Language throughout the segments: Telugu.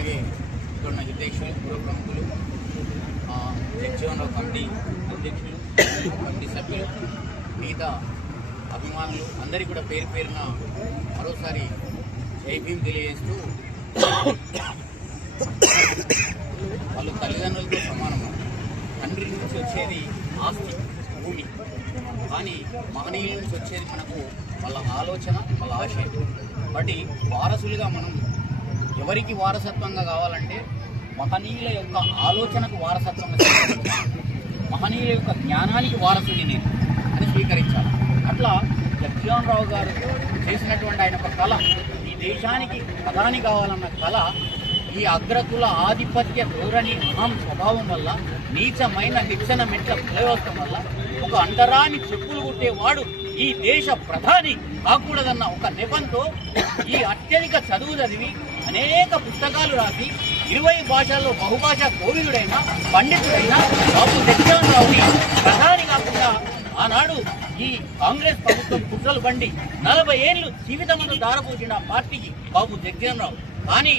అలాగే ఇక్కడ ఉన్న అధ్యక్షులు పూర్వ ప్రముఖులు జగ్జీవనరావు కమిటీ అధ్యక్షులు కమిటీ సభ్యులు మిగతా అభిమానులు అందరికీ కూడా పేరు పేరున మరోసారి జై భీమ్ తెలియజేస్తూ వాళ్ళు తల్లిదండ్రులతో సమానము. తండ్రి నుంచి వచ్చేది ఆస్తి, భూమి, కానీ మహనీయుల నుంచి వచ్చేది మనకు వాళ్ళ ఆలోచన, వాళ్ళ ఆశయం. కాబట్టి వారసులుగా మనం ఎవరికి వారసత్వంగా కావాలంటే మహనీయుల యొక్క ఆలోచనకు వారసత్వంగా మహనీయుల యొక్క జ్ఞానానికి వారసుని నేను అని స్వీకరించాలి. అట్లా జగ్జీవనరావు గారు చేసినటువంటి ఆయన ఒక కళ, ఈ దేశానికి ప్రధాని కావాలన్న కళ ఈ అగ్రకుల ఆధిపత్య ధోరణి అహం స్వభావం వల్ల, నీచమైన నిచ్చెన మెట్ల వ్యవస్థ వల్ల ఒక అంటరాని చెప్పులు కుట్టేవాడు ఈ దేశ ప్రధాని కాకూడదన్న ఒక నెపంతో ఈ అత్యధిక చదువు చదివి అనేక పుస్తకాలు రాసి 20 భాషల్లో బహుభాషా కోవిదుడైన పండితుడైన బాబు జగ్జీవనరావుని ప్రధాని కాకుండా ఆనాడు ఈ కాంగ్రెస్ ప్రభుత్వం కుట్రలు బండి 40 ఏళ్ళు జీవితమంతా దారపోసిన పార్టీకి బాబు జగ్జీవనరావు. కానీ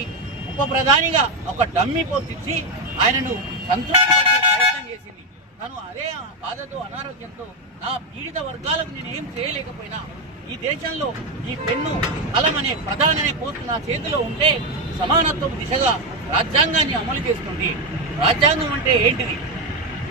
ఉప ప్రధానిగా ఒక డమ్మీ పోస్ట్ ఇచ్చి ఆయనను సంతృప్తిపరిచే ప్రయత్నం చేసింది. తను అదే బాధతో, అనారోగ్యంతో నా పీడిత వర్గాలకు నేను ఏం చేయలేకపోయినా ఈ దేశంలో ఈ పెన్ను, కలం అనే ప్రధాని అనే పోస్టు నా చేతిలో ఉంటే సమానత్వం దిశగా రాజ్యాంగాన్ని అమలు చేస్తుంది. రాజ్యాంగం అంటే ఏంటిది?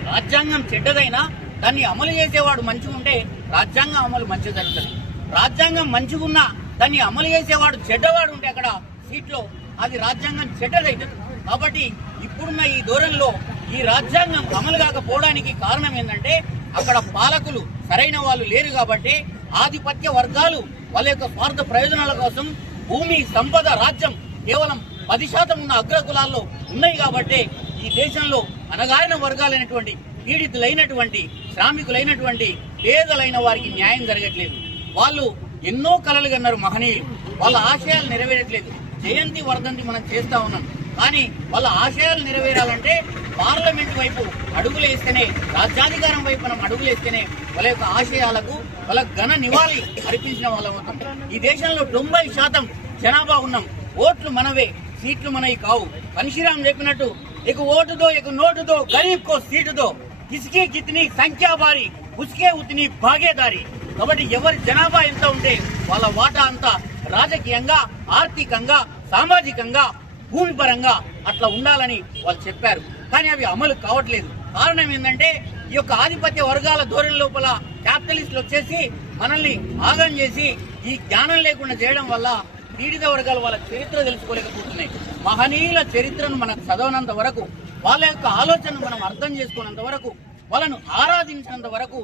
రాజ్యాంగం చెడ్డదైనా దాన్ని అమలు చేసేవాడు మంచిగా ఉంటే రాజ్యాంగం అమలు మంచిగా జరుగుతుంది. రాజ్యాంగం మంచిగున్నా దాన్ని అమలు చేసేవాడు చెడ్డవాడు ఉంటే అక్కడ సీట్లో అది రాజ్యాంగం చెడ్డదైతుంది. కాబట్టి ఇప్పుడున్న ఈ ధోరణిలో ఈ రాజ్యాంగం అమలు కాకపోవడానికి కారణం ఏంటంటే అక్కడ పాలకులు సరైన వాళ్ళు లేరు. కాబట్టి ఆధిపత్య వర్గాలు వాళ్ళ యొక్క స్వార్థ ప్రయోజనాల కోసం భూమి, సంపద, రాజ్యం కేవలం 10% ఉన్న అగ్రకులాల్లో ఉన్నాయి. కాబట్టి ఈ దేశంలో అణగారిన వర్గాలైనటువంటి, పీడితులైనటువంటి, శ్రామికులైనటువంటి, పేదలైన వారికి న్యాయం జరగట్లేదు. వాళ్ళు ఎన్నో కలలు కన్నారు మహనీయులు, వాళ్ళ ఆశయాలు నెరవేరట్లేదు. జయంతి, వర్ధంతి మనం చేస్తా ఉన్నాం, కానీ వాళ్ళ ఆశయాలు నెరవేరాలంటే పార్లమెంట్ వైపు అడుగులేస్తేనే, రాజ్యాధికారం వైపు మనం అడుగులేస్తేనే వాళ్ళ యొక్క ఆశయాలకు వాళ్ళ ఘన నివాళి అర్పించిన వాళ్ళం అవుతాం. ఈ దేశంలో 90% జనాభా ఉన్నాం. ఓట్లు మనవే, సీట్లు మనవి కావు. పనిశ్రీరామ్ చెప్పినట్టు ఇక ఓటుతో, ఇక నోటుతో, గరీబ్ కో సీటుతో, కిస్కి కితని సంఖ్యా బారి, ఉస్కే ఉతని భాగేదారి. కాబట్టి ఎవరి జనాభా ఎంత ఉంటే వాళ్ళ వాటా అంతా రాజకీయంగా, ఆర్థికంగా, సామాజికంగా, భూమి పరంగా అట్లా ఉండాలని వాళ్ళు చెప్పారు. కానీ అవి అమలు కావట్లేదు. కారణం ఏంటంటే ఈ యొక్క ఆధిపత్య వర్గాల ధోరణి లోపల క్యాపిటలిస్టులు వచ్చేసి మనల్ని ఆగం చేసి ఈ జ్ఞానం లేకుండా చేయడం వల్ల పీడిత వర్గాలు వాళ్ళ చరిత్ర తెలుసుకోలేకపోతున్నాయి. మహనీయుల చరిత్రను మనకు చదవనంత వరకు, వాళ్ళ యొక్క ఆలోచనను మనం అర్థం చేసుకున్నంత వరకు, వాళ్ళను ఆరాధించినంత వరకు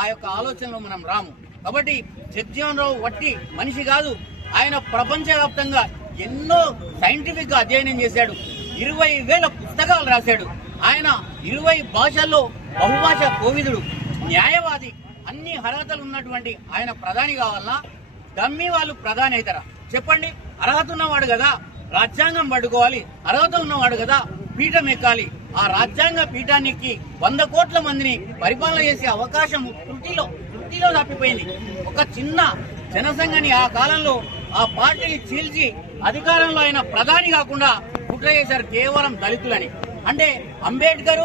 ఆ యొక్క ఆలోచనలో మనం రాము. కాబట్టి జగ్జీవనరావు వట్టి మనిషి కాదు. ఆయన ప్రపంచవ్యాప్తంగా ఎన్నో సైంటిఫిక్ గా అధ్యయనం చేశాడు. 20,000 పుస్తకాలు రాశాడు. ఆయన 20 భాషల్లో బహుభాషా కోవిదుడు, న్యాయవాది, అన్ని అర్హతలు ఉన్నటువంటి ఆయన ప్రధాని కావాలన్నా డమ్మీ వాళ్ళు ప్రధాని అవుతారా? చెప్పండి. అర్హత ఉన్నవాడు కదా రాజ్యాంగం పట్టుకోవాలి, అర్హత ఉన్నవాడు కదా పీఠం ఎక్కాలి. ఆ రాజ్యాంగ పీఠానికి 100 కోట్ల మందిని పరిపాలన చేసే అవకాశం త్రుటిలో తప్పిపోయింది. ఒక చిన్న జనసంఘని ఆ కాలంలో ఆ పార్టీని చీల్చి అధికారంలో అయిన ప్రధాని కాకుండా కుట్ర చేశారు కేవలం దళితులని. అంటే అంబేద్కర్,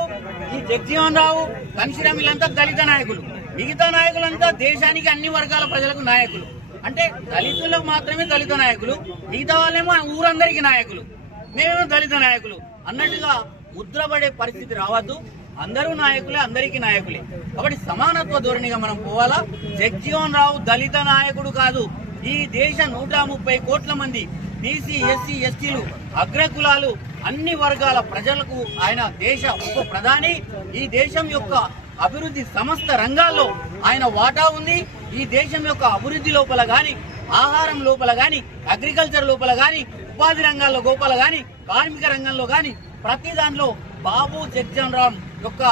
ఈ జగ్జీవనరావు, పనిశ్రీరామ్ వీళ్ళంతా దళిత నాయకులు. మిగతా నాయకులంతా దేశానికి అన్ని వర్గాల ప్రజలకు నాయకులు. అంటే దళితులకు మాత్రమే దళిత నాయకులు, మిగతా వాళ్ళేమో ఊరందరికీ నాయకులు, మేమేమో దళిత నాయకులు అన్నట్టుగా ముద్రపడే పరిస్థితి రావద్దు. అందరూ నాయకులే, అందరికీ నాయకులే. కాబట్టి సమానత్వ ధోరణిగా మనం పోవాలా. జగ్జీవనరావు దళిత నాయకుడు కాదు. ఈ దేశ 130 కోట్ల మంది బీసీ, ఎస్సీ, ఎస్టీలు, అగ్రకులాలు, అన్ని వర్గాల ప్రజలకు ఆయన దేశ ఉప ప్రధాని. ఈ దేశం యొక్క అభివృద్ధి సమస్త రంగాల్లో ఆయన వాటా ఉంది. ఈ దేశం యొక్క అభివృద్ధి లోపల గాని, ఆహారం లోపల గాని, అగ్రికల్చర్ లోపల గాని, ఉపాధి రంగాల్లో లోపల గాని, కార్మిక రంగంలో గాని ప్రతి దానిలో బాబు జగ్జీవనరామ్ యొక్క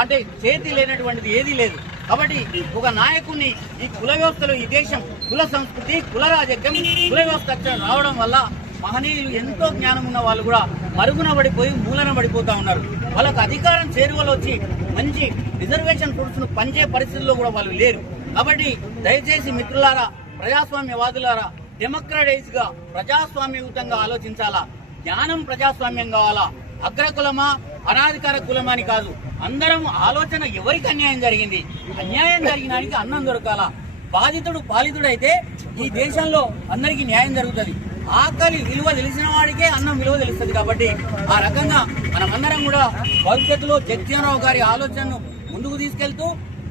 అంటే చేతి లేనటువంటిది ఏదీ లేదు. కాబట్టి ఒక నాయకుడిని ఈ కుల వ్యవస్థలో, ఈ దేశం కుల సంస్కృతి, కుల రాజకీయం, కుల వ్యవస్థ రావడం వల్ల మహనీయులు ఎంతో జ్ఞానం ఉన్న వాళ్ళు కూడా మరుగున పడిపోయి మూలన పడిపోతా ఉన్నారు. వాళ్ళకు అధికారం చేరువలో వచ్చి మంచి రిజర్వేషన్ ఫోర్స్ను పంచే పరిస్థితుల్లో కూడా వాళ్ళు లేరు. కాబట్టి దయచేసి మిత్రులారా, ప్రజాస్వామ్యవాదులారా, డెమోక్రటైజ్ గా ప్రజాస్వామ్యయుతంగా ఆలోచించాలా. జ్ఞానం ప్రజాస్వామ్యం కావాలా, అగ్రకులమా అనాధికార కులమా అని కాదు. అందరం ఆలోచన ఎవరికి అన్యాయం జరిగింది, అన్యాయం జరిగినానికి అన్నం దొరకాలా. బాధితుడు పాలితుడైతే ఈ దేశంలో అందరికీ న్యాయం జరుగుతుంది. ఆకలి విలువ తెలిసిన వాడికే అన్నం విలువ తెలుస్తుంది. కాబట్టి ఆ రకంగా మనమందరం కూడా భవిష్యత్తులో జగజ్జీవనరావు గారి ఆలోచనను ముందుకు తీసుకెళ్తూ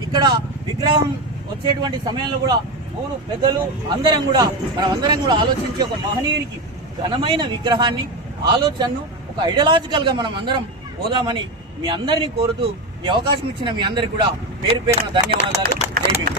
ఇక్కడ విగ్రహం వచ్చేటువంటి సమయంలో కూడా ఊరు పెద్దలు అందరం కూడా మనమందరం కూడా ఆలోచించి ఒక మహనీయునికి ఘనమైన విగ్రహాన్ని ఆలోచనను ఒక ఐడియాలజికల్ గా మనం అందరం పోదామని మీ అందరినీ కోరుతూ ఈ అవకాశం ఇచ్చిన మీ అందరికి కూడా పేరు పేరున ధన్యవాదాలు. జై భీమ్.